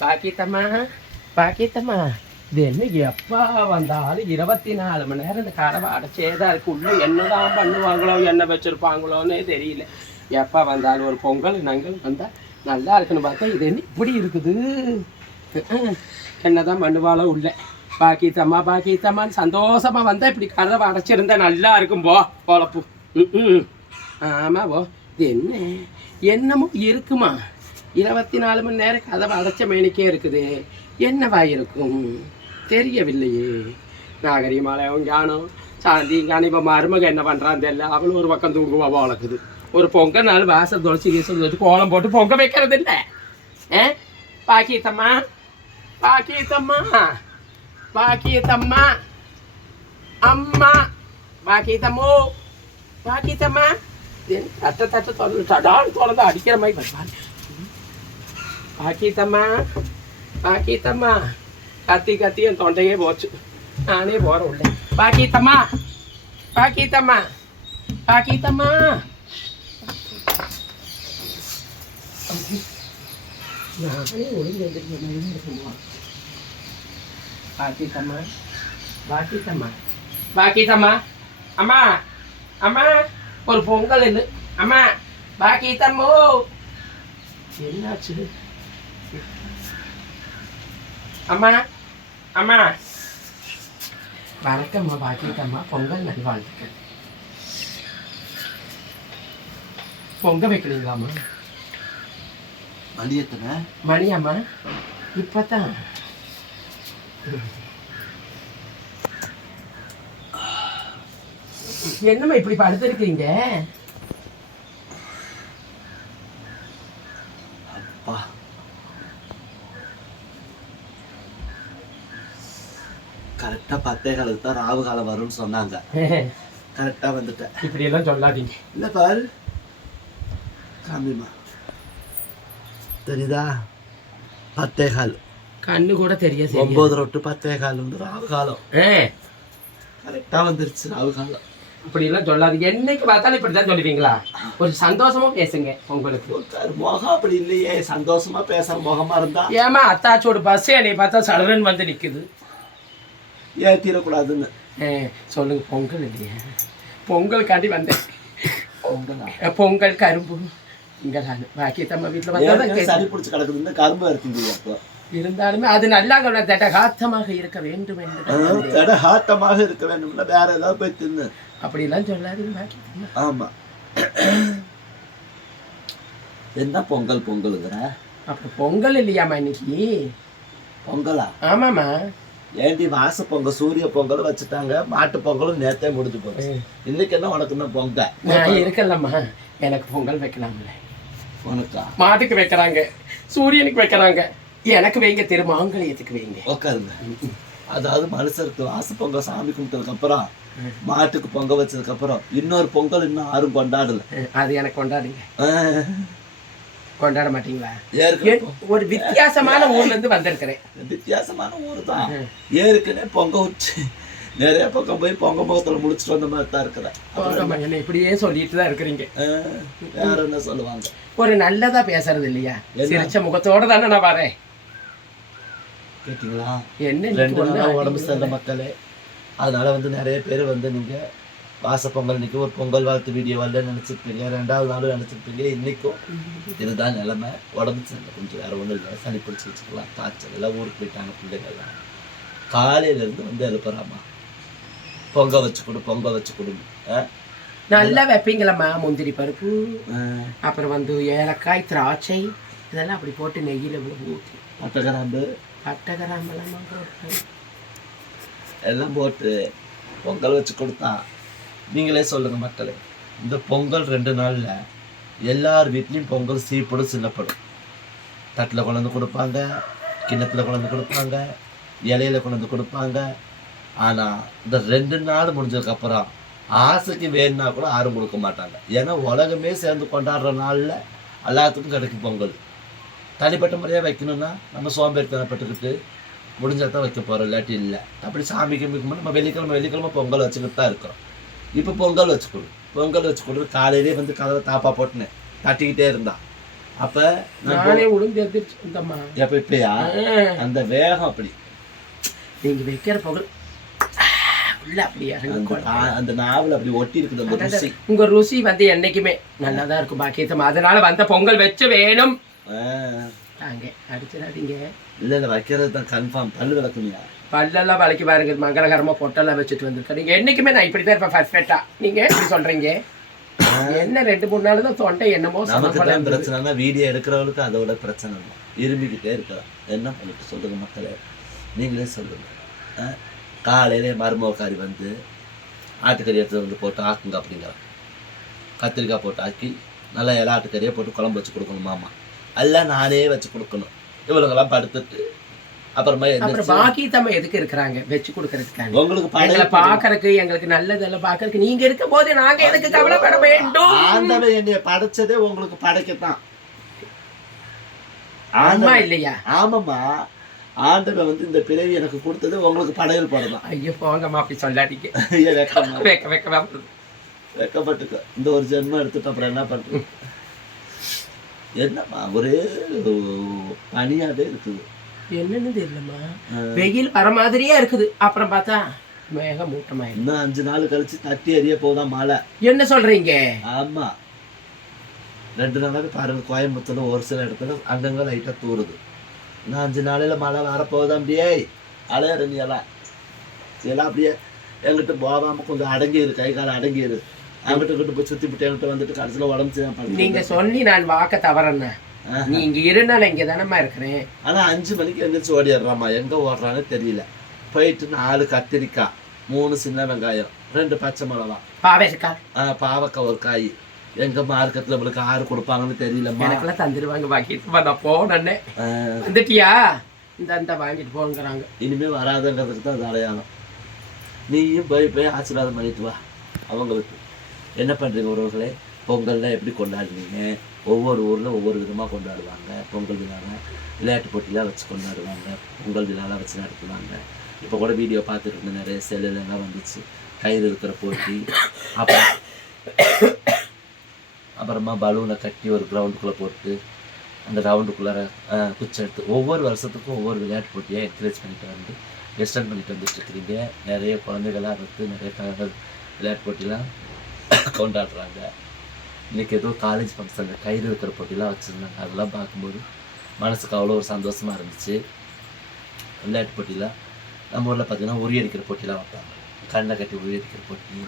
பாக்கித்தம்மா பாக்கித்தம்மா இது என்ன எப்பா வந்தாலும் இருபத்தி நாலு மணி நேரம் இந்த கதவை அடைச்சே தான் இருக்கு. உள்ள என்னதான் பண்ணுவாங்களோ என்ன வச்சிருப்பாங்களோன்னே தெரியல. எப்பா வந்தாலும் ஒரு பொங்கல் நாங்கள் வந்தா நல்லா இருக்குன்னு பார்த்தா இது என்ன இப்படி இருக்குது? என்னதான் பண்ணுவாளோ உள்ள. பாக்கித்தம்மா பாக்கித்தம்மான்னு சந்தோஷமா வந்தா இப்படி கதவை அடைச்சிருந்தா நல்லா இருக்கும் போ பொழப்பு. ம். ஆமா போ. இது என்ன? என்னமோ இருக்குமா? இருபத்தி நாலு மணி நேரம் கதவை அடைச்ச மேனிக்கே இருக்குது. என்னவா இருக்கும்? தெரியவில்லையே. நாகரிகமாலையும் ஞானம். சாந்தி ஞானம் இப்போ மருமக என்ன பண்ணுறான் தெரியல. அவளும் ஒரு பக்கம் தூங்குவா வளர்க்குது ஒரு பொங்கல் நாள் வாசல் துளசி கீசல் வச்சு கோலம் போட்டு பொங்க வைக்கிறது இல்லை. ஏ? பாக்கியத்தம்மா. பாக்கியத்தம்மா. பாக்கியத்தம்மா. அம்மா. பாக்கியத்தம்மோ. பாக்கியத்தம்மா. தட்ட தட்ட தொடர்ந்து தடான்னு தொடர்ந்து அடிக்கிற மாதிரி வருவாள் பாக்கித்தம்மா பாக்கித்தம்மா கத்தி கத்தி என் தொண்டையே போச்சு நானே போகிறேன் உள்ள பாக்கித்தம்மா பாக்கித்தம்மா பாக்கித்தம்மா நானே ஒழுங்கு எந்திரிக்கணுமா பாக்கித்தம்மா பாக்கித்தம்மா பாக்கித்தம்மா அம்மா அம்மா ஒரு பொங்கல் அம்மா பாக்கித்தம்மோ என்னாச்சு? அம்மா அம்மா. வணக்கம்மா பாக்கிட்டம்மா பொங்கல் நல்வாழ்த்துக்கள் பொங்க வைக்கிறீங்களாம்மா மணி எத்தனை? மணி அம்மா இப்பதான். என்னம்மா இப்படி படுத்திருக்கீங்க? அப்பா. கரெக்டா பத்தே காலத்துக்கு தான் ராவு காலம் வரும்னு சொன்னாங்க. கரெக்டா வந்துட்டேன். இப்படி எல்லாம் சொல்லாதீங்க. இல்ல பாரு காமிமா தெரியுதா? பத்தே கால். கண்ணு கூட தெரிய சரி ஒன்பது ரொட்டு பத்தே கால் வந்து ராவு காலம். கரெக்டா வந்துருச்சு ராவு காலம். இப்படி எல்லாம் சொல்லாதீங்க. என்னைக்கு பார்த்தாலும் இப்படி தான் சொல்லுவீங்களா? ஒரு சந்தோஷமா பேசுங்க உங்களுக்கு. முகம் அப்படி இல்லையே. சந்தோஷமா பேசுற முகமா இருந்தா ஏமா அத்தாச்சோட பஸ் என்னை பார்த்தா சடலன் வந்து நிக்குது. ஏத்திடக்கூடாதுன்னு சொல்லுங்க பொங்கல் இல்லையா. பொங்கலுக்காண்டி வந்தேன். பொங்கலா? பொங்கல் கரும்பு. இங்க பாக்கி தம்ம வீட்டுல வந்தா தான் ஏற்கனவே சளி. பிடிச்சு கிடக்குதுன்னு கரும்பு இருக்குங்க அப்போ. இருந்தாலுமே அது நல்லா தட்டகாத்தமாக இருக்க வேண்டும் என்று தான் வந்தேன். தட ஹாட்டமாக இருக்க வேண்டும்னா வேற ஏதாவது போய் தின்னு. அப்படிலாம் சொல்லாதீங்க. ஆமா. என்ன பொங்கல் பொங்கலுங்கிற அப்புறம் பொங்கல் இல்லையாம்மா இன்னைக்கு? பொங்கலா? ஆமாம்மா. ஏண்டி வாச பொங்கல் சூரிய பொங்கல் வச்சுட்டாங்க மாட்டு பொங்கலும் நேத்தே முடிஞ்சு போச்சு. இன்னைக்கு என்ன உனக்கு பொங்கல்? நான் இருக்கலம்மா. எனக்கு பொங்கல் வைக்கலாம்ல. உனக்கா? மாட்டுக்கு வைக்கிறாங்க சூரியனுக்கு வைக்கிறாங்க. எனக்கு வைங்க திருமாங்கல்யத்துக்கு வைங்க. உட்காருங்க அதாவது மனுஷருக்கு வாச பொங்கல் சாமி கும்பிட்டதுக்கு அப்புறம் மாட்டுக்கு பொங்கல் வச்சதுக்கு அப்புறம் இன்னொரு பொங்கல் இன்னும் யாரும் கொண்டாடல. அது எனக்கு கொண்டாடுங்க. கொண்டாட மாட்டீங்களா? ஒரு வித்தியாசமான ஊர்ல இருந்து வந்திருக்கிறேன். வித்தியாசமான ஊர் தான். ஏற்கனவே பொங்க வச்சு நிறைய பக்கம் போய் பொங்க முகத்துல முடிச்சுட்டு வந்த மாதிரி தான் இருக்கிறேன். என்னை இப்படியே சொல்லிட்டு தான் இருக்கிறீங்க. வேற என்ன சொல்லுவாங்க? ஒரு நல்லதா பேசுறது இல்லையா? சிரிச்ச முகத்தோட தானே நான் வரேன். கேட்டீங்களா? என்ன இன்னைக்கு ரெண்டு ஒண்ணு நாளா உடம்பு சரியில்லை மக்களே. அதனால வந்து நிறைய பேர் வந்து நீங்க வாச பொங்கல் இன்னைக்கு ஒரு பொங்கல் வாழ்த்து வீடியோ வரல நினைச்சிருப்பீங்க. ரெண்டாவது நாளும் நினைச்சிருப்பீங்க. இன்னைக்கும் இதுதான் நிலைமை. உடம்பு சரியில்லை. கொஞ்சம் வேற ஒன்றும் இல்லை. சளி பிடிச்சி வச்சுக்கலாம். காய்ச்சல் எல்லாம் ஊருக்கு போயிட்டாங்க பிள்ளைங்க எல்லாம். காலையில இருந்து வந்து எழுப்புறாமா பொங்க வச்சு கொடு பொங்க வச்சு கொடுங்க? நல்லா வைப்பீங்களம்மா முந்திரி பருப்பு அப்புறம் வந்து ஏலக்காய் திராட்சை இதெல்லாம் அப்படி போட்டு நெய்யில ஊற்றி பட்டை எல்லாம் போட்டு பொங்கல் வச்சு கொடுத்தா நீங்களே சொல்லுங்க மக்களே இந்த பொங்கல் ரெண்டு நாளில் எல்லார் வீட்லேயும் பொங்கல் சீப்படும் சின்னப்படும். தட்டில் கொண்டாந்து கொடுப்பாங்க கிண்ணத்தில் கொண்டாந்து கொடுப்பாங்க இலையில கொண்டாந்து கொடுப்பாங்க. ஆனால் இந்த ரெண்டு நாள் முடிஞ்சதுக்கப்புறம் ஆசைக்கு வேணும்னா கூட யாரும் கொடுக்க மாட்டாங்க. ஏன்னா உலகமே சேர்ந்து கொண்டாடுற நாளில் எல்லாத்துக்கும் கிடைக்கும் பொங்கல். தனிப்பட்ட முறையாக வைக்கணும்னா நம்ம சோம்பேறித்தனப்பட்டுக்கிட்டு முடிஞ்சா தான் வைக்க போகிறோம் இல்லாட்டி இல்லை. அப்படி சாமி கும்பிக்கும் நம்ம வெள்ளிக்கிழமை வெள்ளிக்கிழமை பொங்கல் வச்சுக்கிட்டு தான் இருக்கிறோம். இப்போ பொங்கல் வச்சு கொடு பொங்கல் வச்சு கொடு காலையிலே வந்து கதவை தாப்பா போட்டுனேன். தட்டிக்கிட்டே இருந்தான் அப்ப நான் உளுந்து எப்ப இப்பயா அந்த வேகம் அப்படி. நீங்க வைக்கிற இறங்கும் அந்த நாவல் அப்படி ஒட்டி இருக்குது. உங்க ருசி வந்து என்னைக்குமே நல்லாதான் இருக்கும் பாக்கியத்தம்மா. அதனால வந்த பொங்கல் வச்சு வேணும். ஆ. தாங்க அடிச்சிடாதீங்க இல்ல இல்ல வைக்கிறது தான் கன்ஃபார்ம் பல்லு விளக்குனியா பல்லெல்லாம் வளைக்கி பாருங்க மங்களகரமா பொட்டெல்லாம் வச்சுட்டு வந்திருக்கேன் நீங்க என்னைக்குமே நான் இப்படி தான் இருப்பேன் பர்ஃபெக்டா நீங்க இப்படி சொல்றீங்க. என்ன ரெண்டு மூணு நாள் தான் தொண்டை என்னமோ நமக்கு தான் பிரச்சனைனா வீடியோ எடுக்கிறவளுக்கு அதோட பிரச்சனை இல்லை இருமிக்கிட்டே இருக்கலாம். என்ன பண்ணிட்டு சொல்லுங்க மக்களே? நீங்களே சொல்லுங்க. ஆ? காலையிலே மருமகாரி வந்து ஆட்டுக்கறி எடுத்து வந்து போட்டு ஆக்குங்க அப்படிங்கிறான் கத்திரிக்காய் போட்டு ஆக்கி நல்லா இலை ஆட்டுக்கறியை போட்டு குழம்பு வச்சு கொடுக்கணும் மாமா. எல்லாம் நானே வச்சு கொடுக்கணும். இவளுங்கெல்லாம் படுத்துட்டு அப்புறமா அப்புறம் எந்திரிச்சு பாக்கி தம்ம எதுக்கு இருக்கிறாங்க? வச்சு கொடுக்கறதுக்காங்க உங்களுக்கு எங்களை பாக்குறதுக்கு எங்களுக்கு நல்லதெல்லாம் பாக்குறதுக்கு நீங்க இருக்கும் போது நாங்க எதுக்கு கவலைப்பட வேண்டும்? ஆண்டவன் என்னைய படைச்சதே உங்களுக்கு படைக்கத்தான். ஆமா இல்லையா? ஆமாம்மா. ஆண்டவன் வந்து இந்த பிறவி எனக்கு கொடுத்தது உங்களுக்கு படையல் போடலாம் ஐயோ போங்கம்மா அப்படி சொல்லாதீங்க. வைக்க வைக்க வெக்கப்பட்டுக்க. இந்த ஒரு ஜென்மம் எடுத்துட்டு அப்புறம் என்ன பண்றது? என்னம்மா ஒரே பனியாவே இருக்குது. என்னன்னு தெரியலம்மா. வெயில் வர மாதிரியே இருக்குது. அப்புறம் பார்த்தா மேக மூட்டமாயிடும் இன்னும் அஞ்சு நாள் கழிச்சு தட்டி எறிய போதான் மழை? என்ன சொல்றீங்க? ஆமா. ரெண்டு நாளாவே பாருங்க கோயம்புத்தூர்ல ஒரு சில இடத்துல அங்கங்க லைட்டா தூறுது இன்னும் அஞ்சு நாளையில மழை வரப்போகுதா அப்படியே? அலையற நீ எல்லாம். எல்லாம் அப்படியே எங்கிட்ட போகாம கொஞ்சம் அடங்கிரு கை கால் அடங்கிரு அங்கிட்ட கிட்ட போய் சுத்தி விட்டு வந்துட்டு கடைசியில உடம்பு நீங்க சொல்லி நான் வாக்க தவறேன்ன. நீ இங்க இருந்தா நான் இங்க தானம்மா இருக்கிறேன். ஆனா அஞ்சு மணிக்கு எந்திரிச்சு ஓடிடுறாம்மா எங்க ஓடுறான்னு தெரியல. போயிட்டு நாலு கத்திரிக்காய் மூணு சின்ன வெங்காயம் ரெண்டு பச்சை மிளகா. பாவே இருக்கா ஆஹ் பாவக்காய் ஒரு காய். எங்க மார்க்கெட்ல நம்மளுக்கு ஆறு கொடுப்பாங்கன்னு தெரியலம்மா. எனக்கெல்லாம் தந்துருவாங்க பாக்கிட்டு நான் போனே ஆஹ் வந்துட்டியா? இந்த அந்த வாங்கிட்டு போங்கிறாங்க. இனிமே வராதுங்கிறதுக்கு தான் அது அடையாளம். நீயும் போய் போய் ஆசீர்வாதம் பண்ணிட்டு வா. அவங்களுக்கு. என்ன பண்ணுறீங்க உறவுகளே? பொங்கல்லாம் எப்படி கொண்டாடுவீங்க? ஒவ்வொரு ஊரில் ஒவ்வொரு விதமாக கொண்டாடுவாங்க பொங்கல் விழாவை. விளையாட்டு போட்டிலாம் வச்சு கொண்டாடுவாங்க பொங்கல் விழாலாம் வச்சு நடத்துவாங்க. இப்போ கூட வீடியோ பார்த்துட்டு இருந்தேன் நிறைய செல்லுலாம் வந்துச்சு. கயிறு இருக்கிற போட்டி. அப்புறம் அப்புறமா பலூனை கட்டி ஒரு கிரவுண்டுக்குள்ளே போட்டு அந்த ரவுண்டுக்குள்ளார குச்சி எடுத்து ஒவ்வொரு வருஷத்துக்கும் ஒவ்வொரு விளையாட்டு போட்டியை என்கரேஜ் பண்ணிட்டு வந்து வெஸ்டர்ன் பண்ணிட்டு வந்துட்டு இருக்கிறீங்க நிறைய குழந்தைகளாக இருந்து நிறைய கலர் விளையாட்டு போட்டிலாம் கொண்டாடுறாங்க. இன்னைக்கு ஏதோ காலேஜ் ஃபங்க்ஷனில் கயிறு இருக்கிற போட்டிலாம் வச்சுருந்தாங்க. அதெல்லாம் பார்க்கும்போது மனசுக்கு அவ்வளோ ஒரு சந்தோஷமாக இருந்துச்சு. விளையாட்டு போட்டிலாம் நம்ம ஊரில் பார்த்தீங்கன்னா உரியடிக்கிற போட்டிலாம் வைப்பாங்க. கண்ணை கட்டி உரி அடிக்கிற போட்டி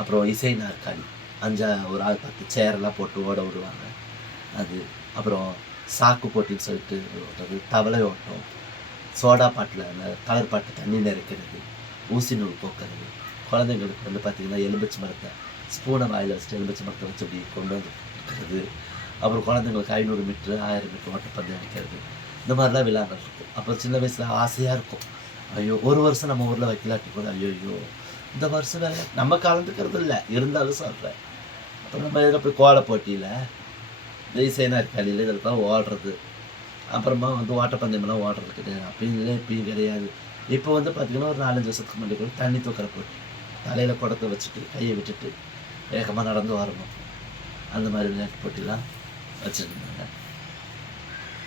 அப்புறம் இசை நாற்காலி. அஞ்சா ஒரு ஆள் பார்த்து சேரெல்லாம் போட்டு ஓட விடுவாங்க. அது அப்புறம் சாக்கு போட்டின்னு சொல்லிட்டு ஓட்டுறது தவளை ஓட்டம். சோடா பாட்டில் அந்த கலர் பாட்டு தண்ணி நிறைக்கிறது ஊசி நூல் போக்குறது. குழந்தைங்களுக்கு வந்து பார்த்திங்கன்னா எலுமிச்சை மரத்தை ஸ்பூனை வாயில் வச்சுட்டு எலுமிச்சை மரத்தை வச்சு அப்படி கொண்டு வந்து அப்புறம் குழந்தைங்களுக்கு ஐநூறு மீட்ரு ஆயிரம் மீட்ரு ஓட்டப்பந்தயம் அடிக்கிறது. இந்த மாதிரிலாம் விழாங்கள் இருக்கும். அப்புறம் சின்ன வயசில் ஆசையாக இருக்கும். ஐயோ ஒரு வருஷம் நம்ம ஊரில் வைக்கலாட்டி போது ஐயோ ஐயோ இந்த வருஷம் வேற நம்ம கலந்துக்கிறது இல்லை. இருந்தாலும் சொல்கிறேன் அப்புறம் நம்ம இதில் போய் கோல போட்டியில் ஜெய்சேனார் கலையில் இதில் தான் ஓடுறது. அப்புறமா வந்து ஓட்டப்பந்தயமெல்லாம் ஓடுறது கிடையாது அப்பயும் இல்லை இப்பயும் கிடையாது. இப்போ வந்து பார்த்திங்கன்னா ஒரு நாலஞ்சு வருஷத்துக்கு முன்னாடி கூட தண்ணி தூக்கிற போட்டி. தலையில் குடத்தை வச்சுட்டு கையை விட்டுட்டு வேகமாக நடந்து வரணும். அந்த மாதிரி விளையாட்டு போட்டிலாம் வச்சுருந்தாங்க.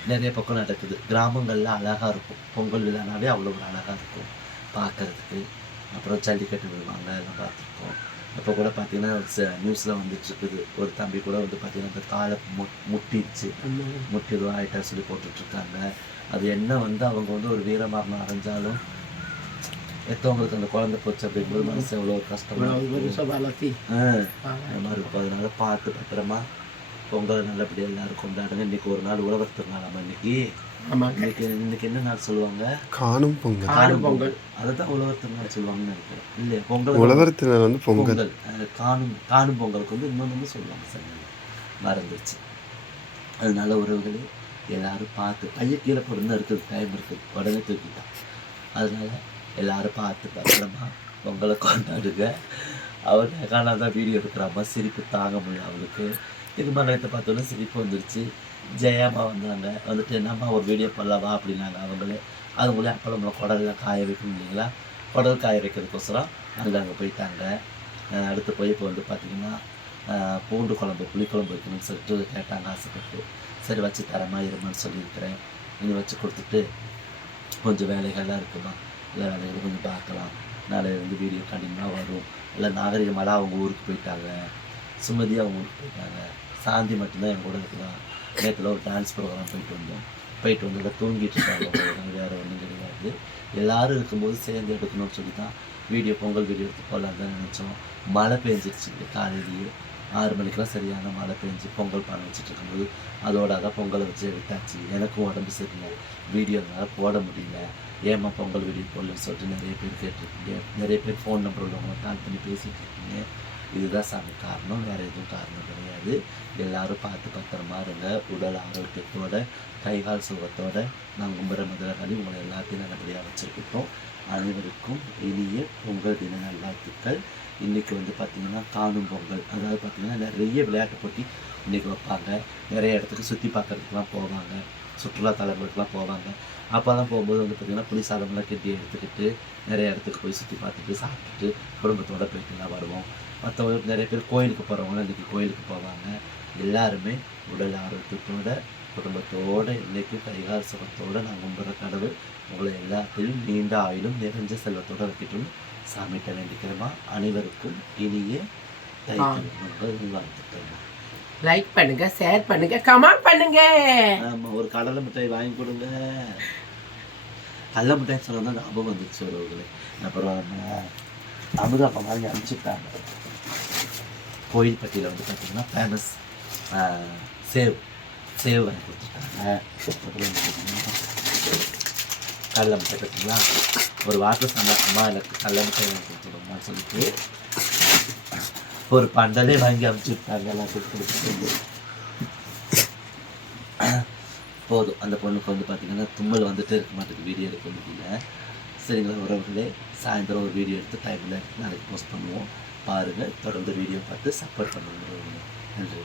நிறைய பக்கம் நடக்குது. கிராமங்களில் அழகாக இருக்கும். பொங்கல் விழானாவே அவ்வளோ ஒரு அழகாக இருக்கும். பார்க்கறதுக்கு. அப்புறம் ஜல்லிக்கட்டு விடுவாங்க எல்லாம் பார்த்துருக்கோம். இப்போ கூட பார்த்தீங்கன்னா நியூஸில் வந்துட்டு இருக்குது ஒரு தம்பி கூட வந்து பார்த்தீங்கன்னா இந்த காலை மு முட்டிடுச்சு முட்டிடும் ஆயிட்டா சொல்லி போட்டுட்ருக்காங்க. அது என்ன வந்து அவங்க வந்து ஒரு வீரமரணம் அடைஞ்சாலும் எத்தவங்களுக்கு அந்த குழந்தை போச்சு அப்படிங்கும்போது மனசு எவ்வளோ கஷ்டமா அந்த மாதிரி இருக்கும். அதனால பார்த்து பத்திரமா பொங்கல் நல்லபடியாக எல்லாரும் கொண்டாடுங்க. இன்னைக்கு ஒரு நாள் உழவர் திருநாளாமா இன்னைக்கு. இன்னைக்கு இன்னைக்கு என்ன நாள் சொல்லுவாங்க? காணும் பொங்கல். காணும் பொங்கல். அதை தான் உழவர் திருநாள் சொல்லுவாங்கன்னு நினைக்கிறேன். இல்லையா? பொங்கல் உழவர் திருநாள் வந்து பொங்கல். காணும் காணும் பொங்கலுக்கு வந்து இன்னொன்று சொல்லுவாங்க சார் மறந்துருச்சு. அதனால உறவுகளே எல்லாரும் பார்த்து பையன் கீழே போடுன்னு இருக்குது டைம் இருக்குது உடனே தூக்கிட்டான் அதனால எல்லாரும் பார்த்து பத்திரமா பொங்கலை கொண்டாடுங்க. அவர் தான் வீடியோ எடுக்கிறாமா? சிரிப்பு தாங்க முடியல அவளுக்கு. இது மங்களத்தை பார்த்தோன்னே சிரிப்பு வந்துருச்சு. ஜெயாமா வந்தாங்க. வந்துட்டு என்னம்மா ஒரு வீடியோ பண்ணலாமா? அப்படின்னாங்க அவங்களே. அவங்களே அப்போ நம்மளை குடலில் காய வைக்கணும் இல்லைங்களா? குடல் காய வைக்கிறதுக்கோசரம் அங்கே அங்கே போயிட்டாங்க. அடுத்து போய் இப்போ வந்து பார்த்திங்கன்னா பூண்டு குழம்பு புளிக்குழம்பு வைக்கணும்னு சொல்லிட்டு கேட்டாங்க ஆசைப்பட்டு. சரி வச்சு தரமா இருமான்னு சொல்லியிருக்கிறேன். இனி வச்சு கொடுத்துட்டு கொஞ்சம் வேலைகள்லாம் இருக்குமா? எல்லா வேலைகளும் கொஞ்சம் பார்க்கலாம். நாளையிலேருந்து வீடியோ கண்டினியூவாக வரும். இல்லை நாகரிகமாலாம் அவங்க ஊருக்கு போயிட்டாங்க. சுமதி அவங்க ஊருக்கு போயிட்டாங்க. சாந்தி மட்டும்தான் என் கூட இருக்கலாம் நேற்றுல ஒரு டான்ஸ் ப்ரோக்ராம் போயிட்டு வந்தோம். போயிட்டு வந்து தூங்கிட்டு இருக்காங்க. வேறு ஒன்றும் கிடையாது. எல்லோரும் இருக்கும்போது சேர்ந்து எடுக்கணும்னு சொல்லி தான் வீடியோ பொங்கல் வீடியோ எடுத்து போகலான்னு தான் நினச்சோம். மழை பெஞ்சிருச்சு காலையிலேயே. ஆறு மணிக்கெல்லாம் சரியான மழை பெஞ்சு பொங்கல் பானை வச்சுட்டு இருக்கும்போது அதோட தான் பொங்கலை வச்சு எடுத்தாச்சு. எனக்கும் உடம்பு சரியில்லை. வீடியோனால போட முடியல. ஏம்மா பொங்கல் வெளியே போடல சொல்லிட்டு நிறைய பேர் கேட்டிருக்கீங்க. நிறைய பேர் ஃபோன் நம்பர் உள்ளவங்க கால் பண்ணி பேசிகிட்டு இருக்கீங்க. இதுதான் சாமி காரணம். வேறு எதுவும் காரணம் கிடையாது. எல்லோரும் பார்த்து பத்திரமா இருங்க. உடல் ஆரோக்கியத்தோட கை கால் சுகத்தோட நான் கும்புற முதலாளி உங்களை எல்லாத்தையும் நல்லபடியாக வச்சுருக்கோம் அனைவருக்கும் இனிய பொங்கல் தின நல்வாழ்த்துக்கள். இன்றைக்கி வந்து பார்த்திங்கன்னா காணும் பொங்கல். அதாவது பார்த்திங்கன்னா நிறைய விளையாட்டு போட்டி இன்றைக்கி வைப்பாங்க. நிறைய இடத்துக்கு சுற்றி பார்க்கறதுக்குலாம் போவாங்க. சுற்றுலா தலங்களுக்குலாம் போவாங்க. அப்போல்லாம் போகும்போது வந்து பார்த்திங்கன்னா புளி சாதம்லாம் கட்டி எடுத்துக்கிட்டு நிறைய இடத்துக்கு போய் சுற்றி பார்த்துட்டு சாப்பிட்டுட்டு குடும்பத்தோடு போயிட்டுலாம் வருவோம். மற்றவங்க நிறைய பேர் கோயிலுக்கு போகிறவங்களாம் இன்றைக்கி கோயிலுக்கு போவாங்க. எல்லாருமே உடல் ஆரோக்கியத்தோட குடும்பத்தோட இன்றைக்கும் கைகால் சுகத்தோடு நான் கும்பிட்ற கடவுள் உங்களை எல்லாத்தையும் நீண்ட ஆயிலும் நிறைஞ்ச செல்வத்தோடு வைக்கட்டும் சாமிகிட்ட வேண்டிக்கிறோமா அனைவருக்கும் இனிய தை வாழ்த்துக்கள். லைக் பண்ணுங்க ஷேர் பண்ணுங்க கமெண்ட் பண்ணுங்க. ஆமா ஒரு கடலை மிட்டாய் வாங்கி கொடுங்க. கடலை மிட்டாய் சொன்னா ஞாபகம் வந்துச்சு உறவுகளே அப்புறம் அமுதா அப்பா மாதிரி அனுப்பிச்சுட்டாங்க. கோயில்பட்டியில் வந்து பார்த்தீங்கன்னா ஃபேமஸ் சேவ் சேவ் வாங்கி கொடுத்துருக்காங்க அப்புறம் கடலை மிட்டாய் பார்த்தீங்களா? ஒரு வார்த்தை சொன்னா அம்மா எனக்கு கடலை மிட்டாய் வாங்கி கொடுத்துருங்கன்னு சொல்லிட்டு ஒரு பண்டலே வாங்கி அனுப்பிச்சுட்டாங்க எல்லாத்துக்கும் கொடுத்துட்டு போதும். அந்த பொண்ணுக்கு வந்து பார்த்தீங்கன்னா தும்மல் வந்துட்டே இருக்க மாட்டேங்குது. வீடியோ எடுக்க முடியல. சரிங்களா? உறவுகளே சாயந்தரம் ஒரு வீடியோ எடுத்து டைமில் நாளைக்கு போஸ்ட் பண்ணுவோம். பாருங்கள் தொடர்ந்து வீடியோ பார்த்து சப்போர்ட் பண்ணுங்க. நன்றி.